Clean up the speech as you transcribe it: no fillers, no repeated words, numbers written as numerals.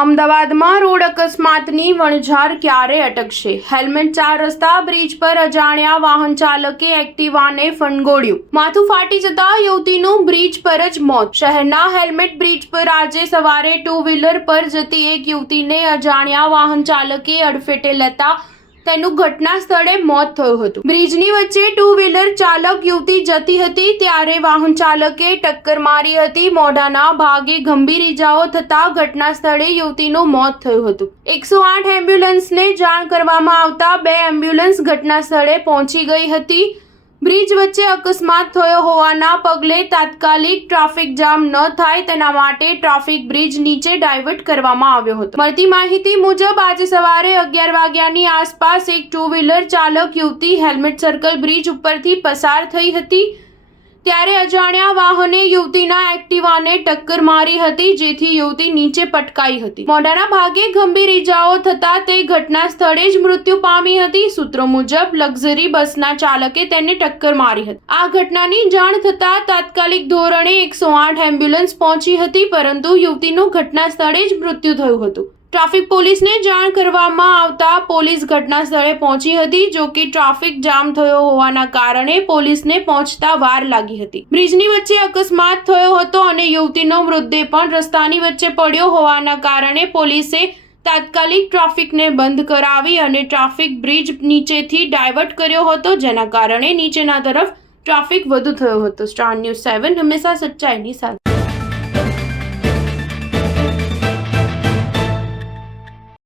અમદાવાદમાં રોડ અકસ્માતની વણઝાર ક્યારે અટકશે? હેલ્મેટ 4 રસ્તા બ્રિજ પર અજાણ્યા વાહન ચાલકે એક્ટિવાને ફંગોળ્યું, માથું ફાટી જતા યુવતીનું બ્રિજ પર જ મોત. શહેરના હેલ્મેટ બ્રિજ પર આજે સવારે 2 વ્હીલર પર જતી એક યુવતીને અજાણ્યા વાહન ચાલકે અડફેટે લેતા તેનું ઘટના સ્થળે મોત થયું હતું. બ્રિજની વચ્ચે 2 વ્હીલર ચાલક યુવતી જતી હતી ત્યારે વાહન ચાલકે ટક્કર મારી હતી. મોઢાના ભાગે ગંભીર ઈજાઓ થતા ઘટના સ્થળે યુવતીનું મોત થયું હતું. 108 એમ્બ્યુલન્સને જાણ કરવામાં આવતા 2 એમ્બ્યુલન્સ ઘટના સ્થળે પહોંચી ગઈ હતી. બ્રિજ વચ્ચે અકસ્માત થયો હોવાના પગલે તાત્કાલિક ટ્રાફિક જામ ન થાય તેના માટે ટ્રાફિક બ્રિજ નીચે ડાયવર્ટ કરવામાં આવ્યો હતો. મળતી માહિતી મુજબ આજે સવારે 11 વાગ્યાની આસપાસ એક 2 વ્હીલર ચાલક યુવતી હેલ્મેટ સર્કલ બ્રિજ ઉપરથી પસાર થઈ હતી ત્યારે અજાણ્યા વાહને યુવતીના એક્ટિવાને ટક્કર મારી હતી, જેથી યુવતી નીચે પટકાઈ હતી. મોઢાના ભાગે ગંભીર ઈજાઓ થતા તે ઘટના સ્થળે જ મૃત્યુ પામી હતી. સૂત્રો મુજબ લક્ઝરી બસના ચાલકે તેને ટક્કર મારી હતી. આ ઘટનાની જાણ થતા તાત્કાલિક ધોરણે 108 એમ્બ્યુલન્સ પહોંચી હતી, પરંતુ યુવતીનું ઘટના સ્થળે જ મૃત્યુ થયું હતું. ટ્રાફિક પોલીસને જાણ કરવામાં આવતા પોલીસ ઘટના સ્થળે પહોંચી હતી. જો કે ટ્રાફિક જામ થયો હોવાના કારણે પોલીસને પહોંચતા વાર લાગી હતી. બ્રિજની વચ્ચે અકસ્માત થયો હતો અને યુવતીનો મૃતદેહ પણ રસ્તાની વચ્ચે પડ્યો હોવાના કારણે પોલીસે તાત્કાલિક ટ્રાફિકને બંધ કરાવી અને ટ્રાફિક બ્રિજ નીચેથી ડાયવર્ટ કર્યો હતો, જેના કારણે નીચેના તરફ ટ્રાફિક વધુ થયો હતો. સ્ટાર ન્યૂઝ 7 હંમેશા સચ્ચાઈની સાથે.